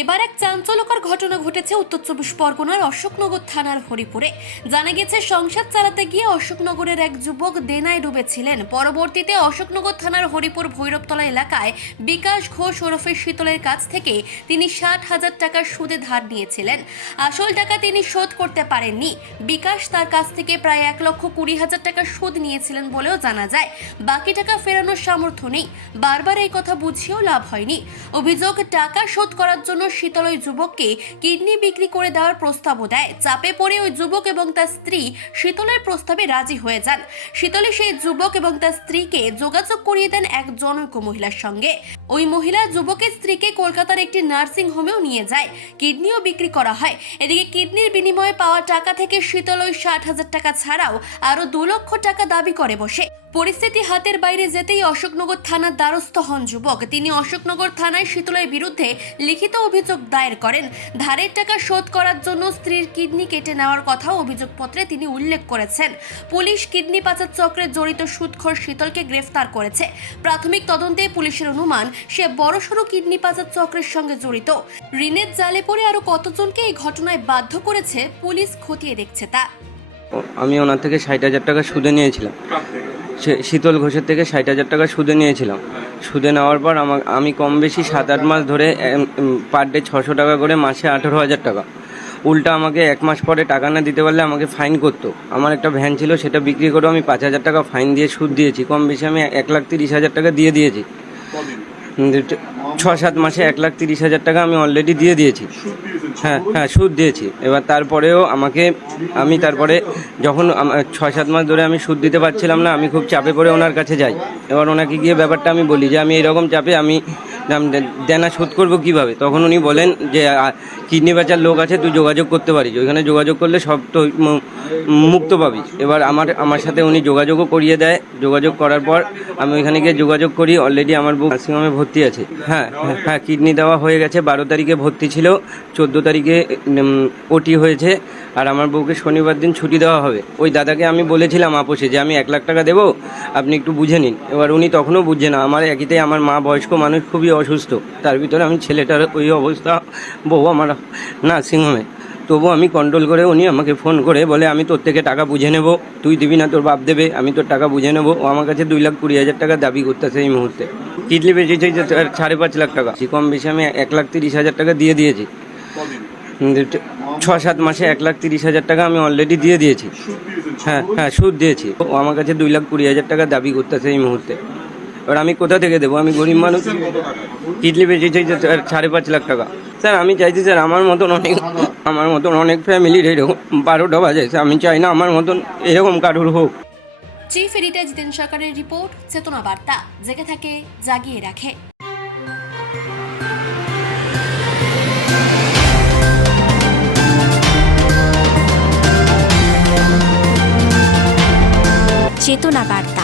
এবার এক চাঞ্চল্যকর ঘটনা ঘটেছে উত্তর চব্বিশ পরগনার অশোকনগর থানার হরিপুরে। জানা গেছে, সংসার চালাতে গিয়ে অশোকনগরের এক যুবক দেনায় ডুবেছিলেন। পরবর্তীতে অশোকনগর থানার হরিপুর ভৈরবতলা এলাকায় বিকাশ ঘোষ ওরফে শীতলের কাছ থেকে তিনি ষাট হাজার টাকার সুদে ধার নিয়েছিলেন। আসল টাকা তিনি শোধ করতে পারেননি। বিকাশ তার কাছ থেকে প্রায় এক লক্ষ কুড়ি হাজার টাকা সুদ নিয়েছিলেন বলেও জানা যায়। বাকি টাকা ফেরানোর সামর্থ্য নেই। বারবার এই কথা বুঝিয়েও লাভ হয়নি। অভিযোগ, টাকা শোধ করার জন্য শীতল ওই যুবককে কিডনি বিক্রি করে দেওয়ার প্রস্তাবও দেয়। চাপে পড়ে ওই যুবক এবং তার স্ত্রী শীতলের প্রস্তাবে রাজি হয়ে যান। শীতলে সেই যুবক এবং তার স্ত্রীকে যোগাযোগ করিয়ে দেন এক জনৈক মহিলার সঙ্গে। ওই মহিলা যুবকের স্ত্রীকে কলকাতার একটি নার্সিং হোমেও নিয়ে যায়। কিডনিও বিক্রি করা হয়। এদিকে কিডনির বিনিময়ে পাওয়া টাকা থেকে শীতল ওই ষাট হাজার টাকা ছাড়াও আরও দু লক্ষ টাকা দাবি করে বসে। পরিস্থিতি হাতের বাইরে যেতেই অশোকনগর থানার দ্বারস্থ হন যুবক। তিনি অশোকনগর থানায় শীতলের বিরুদ্ধে লিখিত অভিযোগ দায়ের করেন। ধারের টাকা শোধ করার জন্য স্ত্রীর কিডনি কেটে নেওয়ার কথাও অভিযোগপত্রে তিনি উল্লেখ করেছেন। পুলিশ কিডনি পাচার চক্রে জড়িত সুদখোর শীতলকে গ্রেফতার করেছে। প্রাথমিক তদন্তে পুলিশের অনুমান, সে বড়সড় কিডনি পাচার চক্রের সঙ্গে জড়িত। ঋণের জালে পড়ে আরও কতজনকে এই ঘটনায় বাধ্য করেছে, পুলিশ খতিয়ে দেখছে তা। আমি ওনার থেকে ষাট হাজার টাকা সুদে নিয়েছিলাম। শীতল ঘোষের থেকে ষাট হাজার টাকা সুদে নিয়েছিলাম। সুদে নেওয়ার পর আমার আমি কম বেশি সাত আট মাস ধরে পার ডে ছশো টাকা করে মাসে আঠেরো হাজার টাকা। উল্টা আমাকে এক মাস পরে টাকা না দিতে পারলে আমাকে ফাইন করতো। আমার একটা ভ্যান ছিল সেটা বিক্রি করেও আমি পাঁচ হাজার টাকা ফাইন দিয়ে সুদ দিয়েছি। কম বেশি আমি এক লাখ তিরিশ হাজার টাকা দিয়ে দিয়েছি। ছ সাত মাসে এক লাখ তিরিশ হাজার টাকা আমি অলরেডি দিয়ে দিয়েছি। হ্যাঁ হ্যাঁ সুদ দিয়েছি। এবার তারপরেও আমাকে, আমি তারপরে যখন ছয় সাত মাস ধরে আমি সুদ দিতে পারছিলাম না, আমি খুব চাপে পড়ে ওনার কাছে যাই। এবার ওনাকে গিয়ে ব্যাপারটা আমি বলি যে, আমি এরকম চাপে আমি দেনা শোধ করব কীভাবে? তখন উনি বলেন যে কিডনি বেচার লোক আছে তুই যোগাযোগ করতে পারিস। ওইখানে যোগাযোগ করলে সব তো মুক্ত পাবি। এবার আমার আমার সাথে উনি যোগাযোগও করিয়ে দেয়। যোগাযোগ করার পর আমি ওইখানে গিয়ে যোগাযোগ করি। অলরেডি আমার বুক নার্সিংহোমে ভর্তি আছে। হ্যাঁ হ্যাঁ, হ্যাঁ কিডনি দেওয়া হয়ে গেছে। বারো তারিখে ভর্তি ছিল। চোদ্দ তারিখে ওটি হয়েছে। আর আমার বউকে শনিবার দিন ছুটি দেওয়া হবে। ওই দাদাকে আমি বলেছিলাম আপোষে যে আমি এক লাখ টাকা দেবো। আপনি একটু বুঝে নিন। এবার উনি তখনও বুঝছে না। আমার একইতে আমার মা বয়স্ক মানুষ খুবই অসুস্থ। তার ভিতরে আমি ছেলেটার ওই অবস্থা, বউ আমার নার্সিংহোমে। তবু আমি কন্ট্রোল করে উনি আমাকে ফোন করে বলে, আমি তোর থেকে টাকা বুঝে নেব, তুই দিবি না, তোর বাপ দেবে, আমি তোর টাকা বুঝে নেব। ও আমার কাছে দুই লাখ কুড়ি হাজার টাকা দাবি করতেছে এই মুহূর্তে। কিডনি বেঁচেছে সাড়ে পাঁচ লাখ টাকা। কম বেশি আমি এক লাখ তিরিশ হাজার টাকা দিয়ে দিয়েছি। ছ সাত মাসে এক লাখ তিরিশ হাজার টাকা আমি অলরেডি দিয়ে দিয়েছি। হ্যাঁ হ্যাঁ সুদ দিয়েছি। ও আমার কাছে দুই লাখ কুড়ি হাজার টাকা দাবি করতেছে এই মুহূর্তে। এবার আমি কোথা থেকে দেবো? আমি গরিব মানুষ। বেঁচেছে যে তার সাড়ে পাঁচ লাখ টাকা। স্যার, আমি চাইছি, স্যার, আমার মতন অনেক আমার মতন অনেক ফ্যামিলির এরকম বারোটা বাজে। আমি চাই না আমার মতন এরকম কারুর হোক। চিফ জিতেন সরকারের রিপোর্ট চেতনা বার্তা জেগে থাকে জাগিয়ে রাখে চেতনা বার্তা